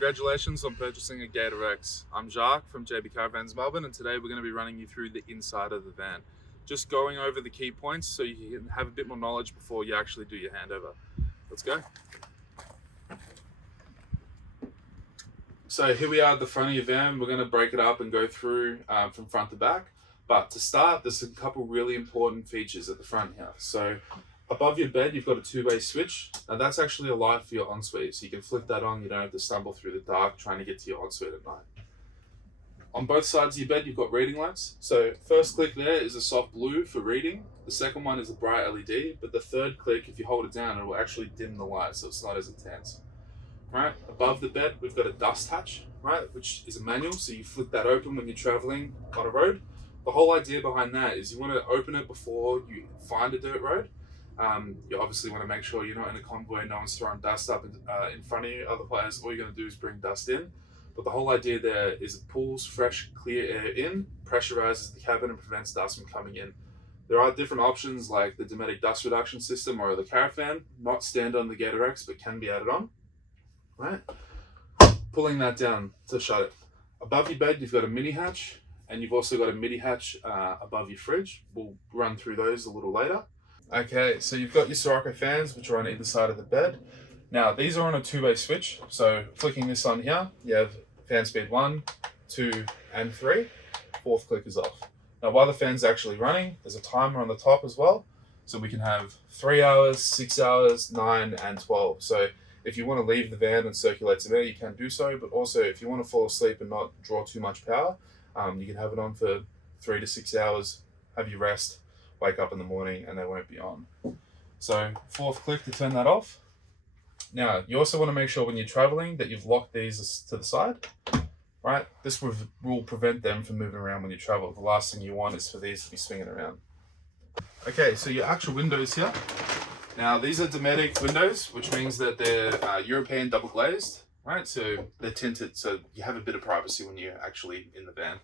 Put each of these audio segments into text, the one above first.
Congratulations on purchasing a Gator X. I'm Jacques from JB Caravans Melbourne, and today we're going to be running you through the inside of the van. Just going over the key points so you can have a bit more knowledge before you actually do your handover. Let's go. So here we are at the front of your van. We're going to break it up and go through from front to back. But to start, there's a couple really important features at the front here. So above your bed, you've got a two-way switch. Now that's actually a light for your ensuite, so you can flick that on. You don't have to stumble through the dark trying to get to your ensuite at night. On both sides of your bed, you've got reading lights. So first click there is a soft blue for reading. The second one is a bright LED, but the third click, if you hold it down, it will actually dim the light, so it's not as intense. Right, above the bed, we've got a dust hatch, right, which is a manual, so you flick that open when you're traveling on a road. The whole idea behind that is you want to open it before you find a dirt road. You obviously want to make sure you're not in a convoy, no one's throwing dust up in front of you, otherwise all you're going to do is bring dust in. But the whole idea there is it pulls fresh, clear air in, pressurizes the cabin and prevents dust from coming in. There are different options like the Dometic dust reduction system or the Carafan, not standard on the Gator X, but can be added on. Right, pulling that down to shut it. Above your bed, you've got a mini hatch, and you've also got a mini hatch above your fridge. We'll run through those a little later. Okay, so you've got your Sirocco fans, which are on either side of the bed. Now, these are on a two-way switch, so flicking this on here, you have fan speed 1, 2, and 3. Fourth click is off. Now, while the fan's actually running, there's a timer on the top as well, so we can have 3 hours, 6 hours, 9, and 12. So if you want to leave the van and circulate some air, you can do so, but also if you want to fall asleep and not draw too much power, you can have it on for 3 to 6 hours, have your rest, wake up in the morning, and they won't be on. So fourth click to turn that off. Now, you also want to make sure when you're traveling that you've locked these to the side, right? This will prevent them from moving around when you travel. The last thing you want is for these to be swinging around. Okay, so your actual windows here. Now, these are Dometic windows, which means that they're European double glazed, right? So they're tinted, so you have a bit of privacy when you're actually in the van.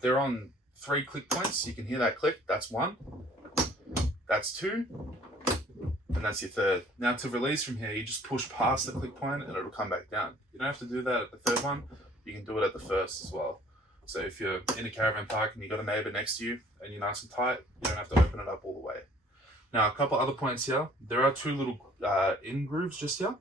They're on 3 click points. You can hear that click. That's 1. That's 2. And that's your third. Now, to release from here, you just push past the click point and it'll come back down. You don't have to do that at the third one. You can do it at the first as well. So if you're in a caravan park and you've got a neighbor next to you and you're nice and tight, you don't have to open it up all the way. Now, a couple other points here. There are 2 little in grooves just here.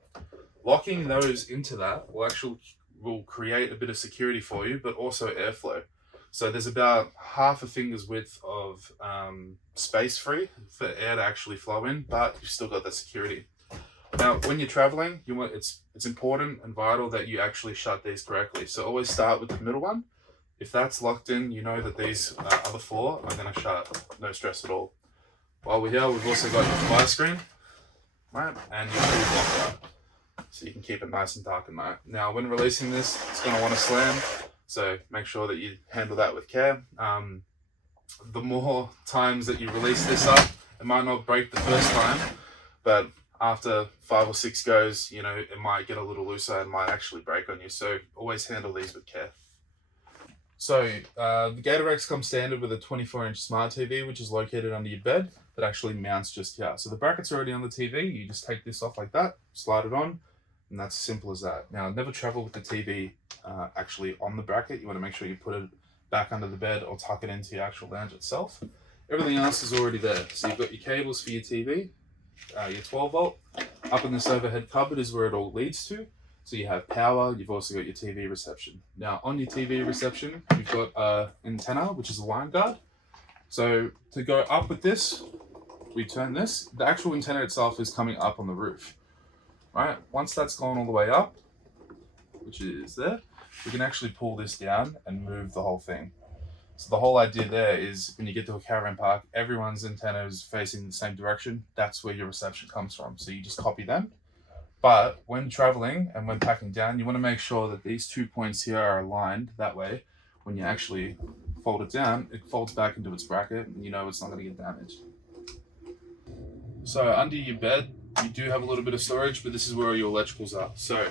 Locking those into that will create a bit of security for you, but also airflow. So there's about half a finger's width of space free for air to actually flow in, but you've still got that security. Now, when you're traveling, it's important and vital that you actually shut these correctly. So always start with the middle one. If that's locked in, you know that these other 4 are going to shut. No stress at all. While we're here, we've also got your fire screen, right, and your food locker, so you can keep it nice and dark at night. Now, when releasing this, it's going to want to slam, so make sure that you handle that with care. The more times that you release this up, it might not break the first time, but after 5 or 6 goes, you know, it might get a little looser and might actually break on you. So always handle these with care. So the Gator X comes standard with a 24-inch smart TV, which is located under your bed, that actually mounts just here. So the bracket's already on the TV. You just take this off like that, slide it on, and that's as simple as that. Now, never travel with the TV actually on the bracket. You want to make sure you put it back under the bed or tuck it into your actual lounge itself. Everything else is already there. So you've got your cables for your TV, your 12 volt. Up in this overhead cupboard is where it all leads to. So you have power, you've also got your TV reception. Now, on your TV reception, you've got an antenna, which is a line guard. So to go up with this, we turn this. The actual antenna itself is coming up on the roof, right? Once that's gone all the way up, which is there, we can actually pull this down and move the whole thing. So the whole idea there is when you get to a caravan park, everyone's antenna is facing the same direction. That's where your reception comes from. So you just copy them, But when traveling and when packing down, you want to make sure that these 2 points here are aligned. That way, when you actually fold it down, it folds back into its bracket and you know it's not going to get damaged. So under your bed, you do have a little bit of storage, but this is where your electricals are. So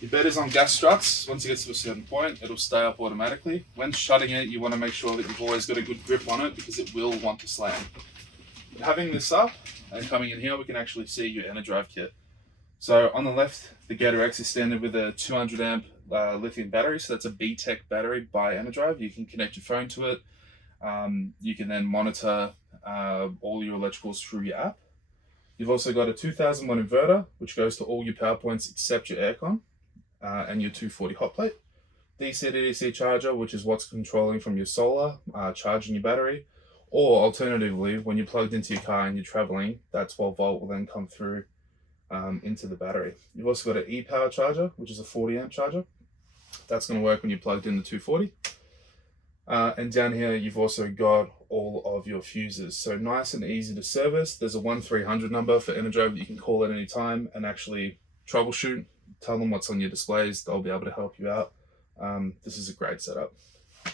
your bed is on gas struts. Once it gets to a certain point, it'll stay up automatically. When shutting it, you want to make sure that you've always got a good grip on it because it will want to slam. But having this up and coming in here, we can actually see your EnerDrive kit. So on the left, the Gator X is standard with a 200 amp lithium battery. So that's a B-Tech battery by EnerDrive. You can connect your phone to it. You can then monitor all your electricals through your app. You've also got a 2000 watt inverter, which goes to all your power points except your aircon and your 240 hot plate. DC to DC charger, which is what's controlling from your solar, charging your battery. Or alternatively, when you're plugged into your car and you're traveling, that 12 volt will then come through into the battery. You've also got an e-power charger, which is a 40 amp charger. That's going to work when you're plugged in the 240. And down here, you've also got all of your fuses. So nice and easy to service. There's a 1300 number for EnerDrive that you can call at any time and actually troubleshoot. Tell them what's on your displays. They'll be able to help you out. This is a great setup.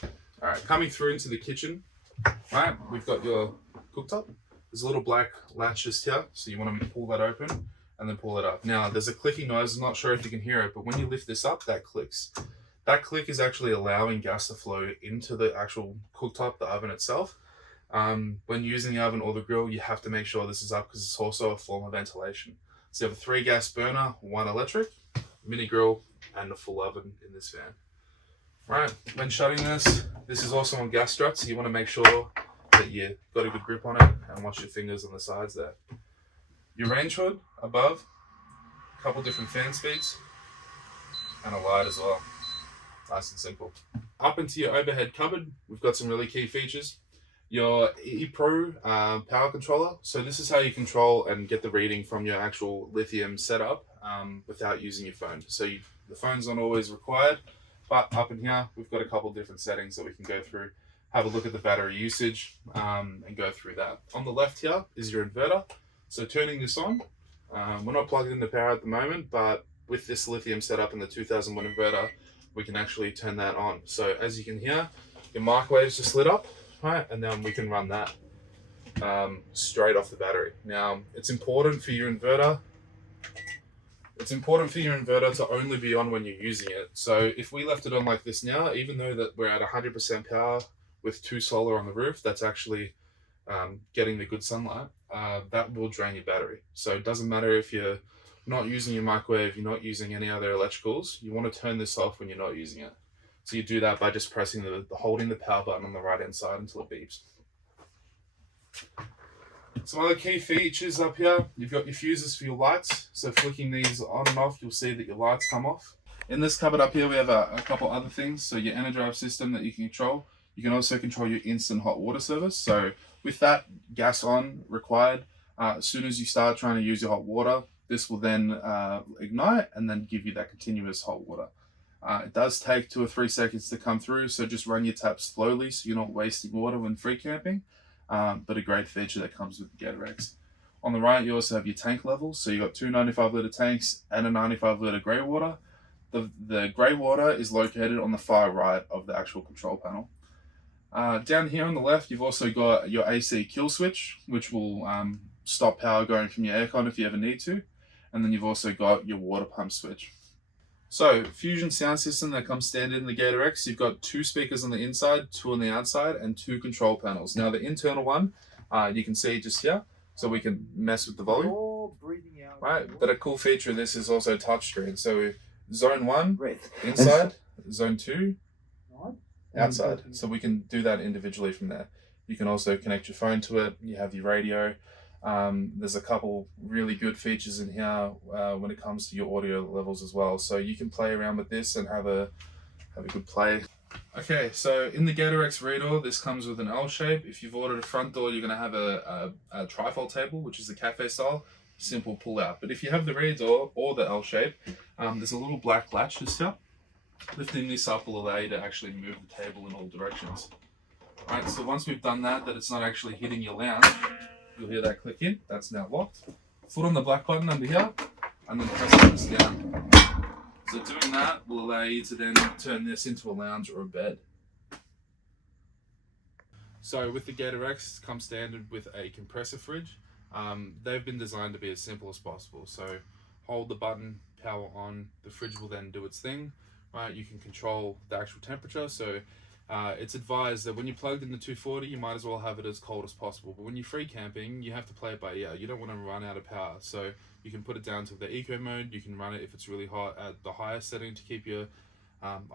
All right, coming through into the kitchen. All right, we've got your cooktop. There's a little black latch just here, so you want to pull that open and then pull it up. Now, there's a clicking noise. I'm not sure if you can hear it, but when you lift this up, that clicks. That click is actually allowing gas to flow into the actual cooktop, the oven itself. When using the oven or the grill, you have to make sure this is up because it's also a form of ventilation. So you have a 3 gas burner, 1 electric, mini grill, and a full oven in this van. Right, when shutting this is also on gas struts, so you want to make sure that you've got a good grip on it and watch your fingers on the sides there. Your range hood above, a couple different fan speeds, and a light as well. Nice and simple. Up into your overhead cupboard, we've got some really key features. Your ePro power controller. So this is how you control and get the reading from your actual lithium setup without using your phone. So the phone's not always required, but up in here, we've got a couple different settings that we can go through, have a look at the battery usage and go through that. On the left here is your inverter. So turning this on, we're not plugged into power at the moment, but with this lithium setup and the 2000 watt inverter, we can actually turn that on. So as you can hear, your microwave's just lit up, right? And then we can run that straight off the battery. Now, it's important for your inverter to only be on when you're using it. So if we left it on like this now, even though that we're at 100% power with 2 solar on the roof, that's actually getting the good sunlight, that will drain your battery. So it doesn't matter if you're not using your microwave, you're not using any other electricals, you want to turn this off when you're not using it. So you do that by just pressing holding the power button on the right hand side until it beeps. Some other key features up here, you've got your fuses for your lights. So flicking these on and off, you'll see that your lights come off. In this cupboard up here, we have a couple other things. So your EnerDrive system that you can control. You can also control your instant hot water service. So with that gas on required, as soon as you start trying to use your hot water, this will then ignite and then give you that continuous hot water. It does take 2 or 3 seconds to come through, so just run your taps slowly so you're not wasting water when free camping, but a great feature that comes with the Gator X. On the right, you also have your tank levels, so you've got 2 95 litre tanks and a 95 litre grey water. The grey water is located on the far right of the actual control panel. Down here on the left, you've also got your AC kill switch, which will stop power going from your aircon if you ever need to. And then you've also got your water pump switch. So, Fusion sound system that comes standard in the Gator X. You've got 2 speakers on the inside, 2 on the outside, and 2 control panels. Now, the internal one, you can see just here, so we can mess with the volume. Right, but a cool feature of this is also touchscreen. So, zone 1, inside, zone 2, outside. So we can do that individually from there. You can also connect your phone to it. You have your radio. There's a couple really good features in here when it comes to your audio levels as well. So you can play around with this and have a good play. Okay, so in the Gator X rear door, this comes with an L shape. If you've ordered a front door, you're going to have a trifold table, which is the cafe style. Simple pull out. But if you have the rear door or the L shape, there's a little black latch just here. Lifting this up will allow you to actually move the table in all directions. Alright, so once we've done that it's not actually hitting your lounge, you'll hear that click in. That's now locked. Foot on the black button under here, and then pressing this down. So doing that will allow you to then turn this into a lounge or a bed. So with the Gator X, it comes standard with a compressor fridge. They've been designed to be as simple as possible. So hold the button, power on, the fridge will then do its thing, right? You can control the actual temperature. So it's advised that when you plugged in the 240, you might as well have it as cold as possible. But when you're free camping, you have to play it by ear. You don't want to run out of power. So you can put it down to the eco mode. You can run it if it's really hot at the highest setting to keep your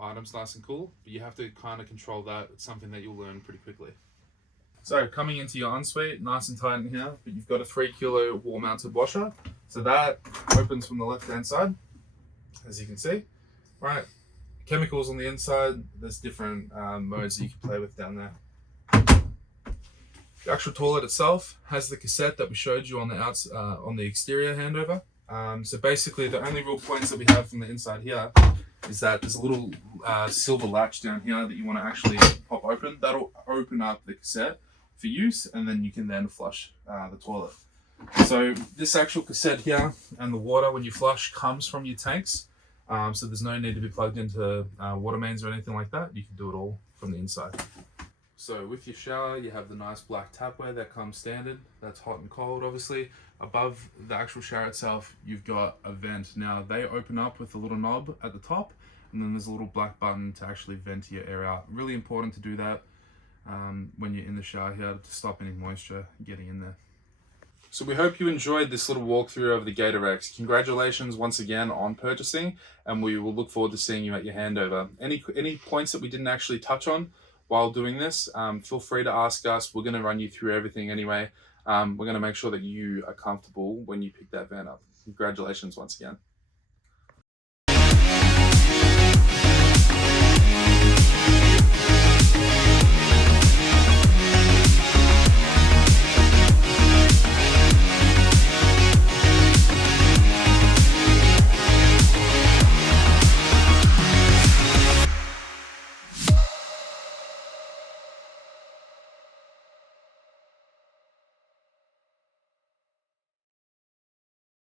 items nice and cool. But you have to kind of control that. It's something that you'll learn pretty quickly. So coming into your ensuite, nice and tight in here, but you've got a 3 kilo wall mounted washer. So that opens from the left hand side, as you can see. Right, chemicals on the inside, there's different modes that you can play with down there. The actual toilet itself has the cassette that we showed you on the exterior handover. So basically the only real points that we have from the inside here is that there's a little silver latch down here that you want to actually pop open. That'll open up the cassette for use, and then you can then flush the toilet. So this actual cassette here and the water when you flush comes from your tanks. So there's no need to be plugged into water mains or anything like that. You can do it all from the inside. So with your shower, you have the nice black tapware that comes standard. That's hot and cold, obviously. Above the actual shower itself, you've got a vent. Now they open up with a little knob at the top, and then there's a little black button to actually vent your air out. Really important to do that when you're in the shower here to stop any moisture getting in there. So we hope you enjoyed this little walkthrough of the Gator X. Congratulations once again on purchasing, and we will look forward to seeing you at your handover. Any points that we didn't actually touch on while doing this, feel free to ask us. We're going to run you through everything anyway. We're going to make sure that you are comfortable when you pick that van up. Congratulations once again.